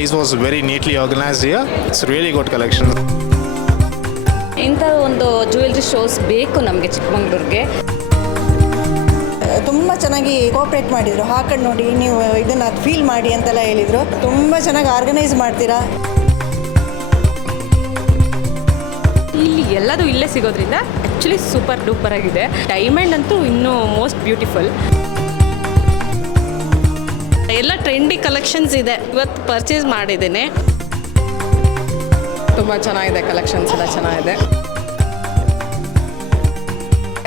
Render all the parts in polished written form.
place was very neatly organized here. It's really good collection. ಇಂಥ ಒಂದು jewellery shows ಬೇಕು ನಮಗೆ ಚಿಕ್ಕಮಂಗ್ಳೂರಿಗೆ. ತುಂಬ ಚೆನ್ನಾಗಿ ಕೋಆಪ್ರೇಟ್ ಮಾಡಿದರು. ಹಾಕೊಂಡು ನೋಡಿ ನೀವು ಇದನ್ನು ಫೀಲ್ ಮಾಡಿ ಅಂತೆಲ್ಲ ಹೇಳಿದರು. ತುಂಬ ಚೆನ್ನಾಗಿ ಆರ್ಗನೈಸ್ ಮಾಡ್ತೀರಾ. ಇಲ್ಲಿ ಎಲ್ಲದೂ ಇಲ್ಲೇ ಸಿಗೋದ್ರಿಂದ ಆ್ಯಕ್ಚುಲಿ ಸೂಪರ್ ಡೂಪರ್ ಆಗಿದೆ. ಡೈಮಂಡ್ ಅಂತೂ ಇನ್ನೂ ಮೋಸ್ಟ್ ಬ್ಯೂಟಿಫುಲ್. ಎಲ್ಲ ಟ್ರೆಂಡಿ ಕಲೆಕ್ಷನ್ಸ್ ಇದೆ. ಇವತ್ತು ಪರ್ಚೇಸ್ ಮಾಡಿದ್ದೇನೆ. ತುಂಬ ಚೆನ್ನಾಗಿದೆ, ಕಲೆಕ್ಷನ್ಸ್ ಎಲ್ಲ ಚೆನ್ನಾಗಿದೆ.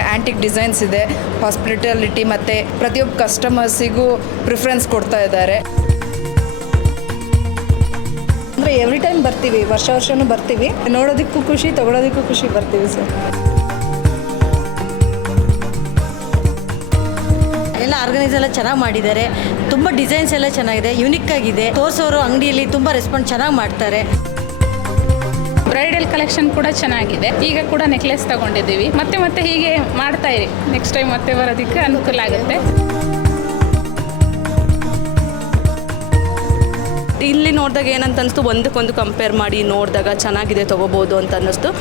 ಆ್ಯಂಟಿಕ್ ಡಿಸೈನ್ಸ್ ಇದೆ. ಹಾಸ್ಪಿಟಾಲಿಟಿ ಮತ್ತು ಪ್ರತಿಯೊಬ್ಬ ಕಸ್ಟಮರ್ಸಿಗೂ ಪ್ರಿಫರೆನ್ಸ್ ಕೊಡ್ತಾ ಇದ್ದಾರೆ. ಅಂದರೆ ಎವ್ರಿ ಟೈಮ್ ಬರ್ತೀವಿ, ವರ್ಷನೂ ಬರ್ತೀವಿ. ನೋಡೋದಕ್ಕೂ ಖುಷಿ, ತೊಗೊಳೋದಕ್ಕೂ ಖುಷಿ, ಬರ್ತೀವಿ ಸರ್. ಎಲ್ಲ ಆರ್ಗನೈಸ್ ಎಲ್ಲ ಚೆನ್ನಾಗಿ ಮಾಡಿದ್ದಾರೆ. ತುಂಬ ಡಿಸೈನ್ಸ್ ಎಲ್ಲ ಚೆನ್ನಾಗಿದೆ, ಯುನಿಕ್ ಆಗಿದೆ. ತೋರಿಸೋರು ಅಂಗಡಿಯಲ್ಲಿ ತುಂಬ ರೆಸ್ಪಾನ್ಸ್ ಚೆನ್ನಾಗಿ ಮಾಡ್ತಾರೆ. ಬ್ರೈಡಲ್ ಕಲೆಕ್ಷನ್ ಕೂಡ ಚೆನ್ನಾಗಿದೆ. ಈಗ ಕೂಡ ನೆಕ್ಲೆಸ್ ತಗೊಂಡಿದ್ದೀವಿ. ಮತ್ತೆ ಹೀಗೆ ಮಾಡ್ತಾ ಇರಿ, ನೆಕ್ಸ್ಟ್ ಟೈಮ್ ಮತ್ತೆ ಬರೋದಕ್ಕೆ ಅನುಕೂಲ ಆಗುತ್ತೆ. ಇಲ್ಲಿ ನೋಡಿದಾಗ ಏನಂತ ಅನಿಸ್ತು, ಒಂದಕ್ಕೊಂದು ಕಂಪೇರ್ ಮಾಡಿ ನೋಡಿದಾಗ ಚೆನ್ನಾಗಿದೆ, ತೊಗೋಬೋದು ಅಂತ ಅನ್ನಿಸ್ತು.